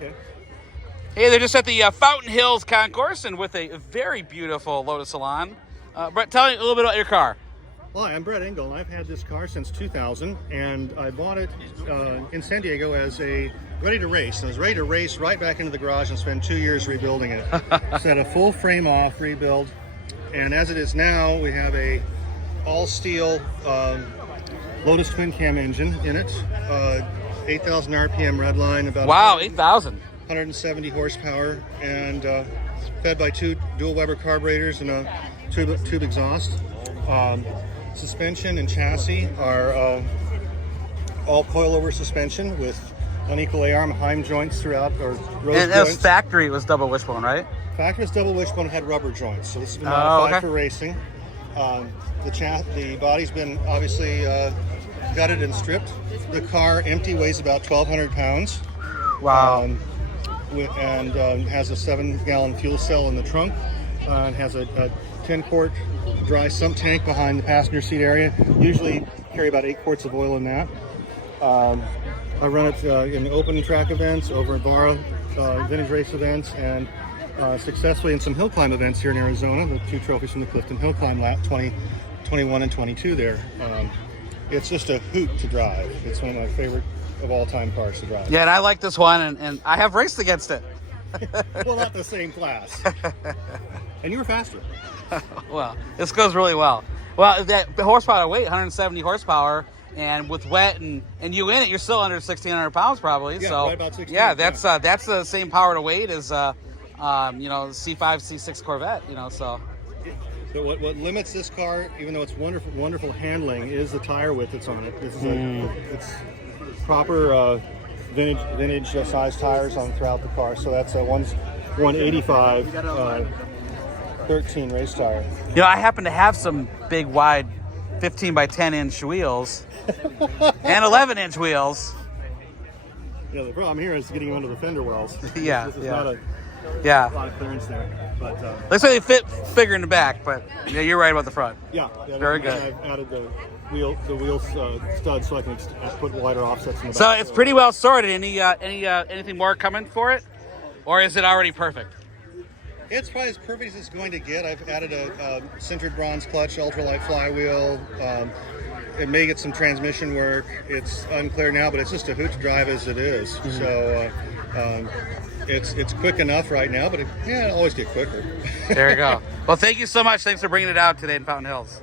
Okay. Hey, they're just at the Fountain Hills Concourse and with a very beautiful Lotus Elan. Brett, tell me a little bit about your car. Well, I'm Brett Engel, and I've had this car since 2000, and I bought it in San Diego as a ready to race. And I was ready to race right back into the garage and spend 2 years rebuilding it. So had a full frame off rebuild, and as it is now, we have a all steel Lotus twin cam engine in it, 8,000 RPM redline, about Wow, 8,000. 170 horsepower, and fed by 2 dual Weber carburetors and a tube exhaust. Suspension and chassis are all coilover suspension with unequal A-arm Heim joints throughout, or rose And that was joints. factory, it was double wishbone, right? Factory was double wishbone, had rubber joints, so this has been modified okay. for racing. The body's been obviously gutted and stripped. The car empty weighs about 1,200 pounds. Wow. And has a 7-gallon fuel cell in the trunk. And has a 10-quart dry sump tank behind the passenger seat area. Usually carry about 8 quarts of oil in that. I run it in open track events, over at Barra, vintage race events, and successfully in some hill climb events here in Arizona, with 2 trophies from the Clifton Hill Climb lap, 21 and 22 there. It's just a hoot to drive. It's one of my favorite of all-time cars to drive. Yeah, and I like this one, and I have raced against it. Well, not the same class. And you were faster. Well, this goes really well. Well, that horsepower to weight, 170 horsepower, and with wet and you in it, you're still under 1,600 pounds probably. Yeah, so right about 16. yeah, that's the same power to weight as C5, C6 Corvette. So. So what limits this car, even though it's wonderful handling, is the tire width that's on it. This is it's proper vintage size tires on throughout the car. So that's a 185 13 race tire. I happen to have some big, wide 15 by 10 inch wheels and 11 inch wheels. Yeah, the problem here is getting them under the fender wells. Yeah, This is yeah. not a lot of clearance there. But Looks like they fit bigger in the back, but yeah, you're right about the front. yeah, Very good. I've added the wheel studs so I can put wider offsets in the So back. it's pretty well sorted. Anything more coming for it, or is it already perfect? It's probably as perfect as it's going to get. I've added a sintered bronze clutch, ultralight flywheel. It may get some transmission work. It's unclear now, but it's just a hoot to drive as it is. So it's quick enough right now, but it'll always get quicker. There you go. Well, thank you so much. Thanks for bringing it out today in Fountain Hills.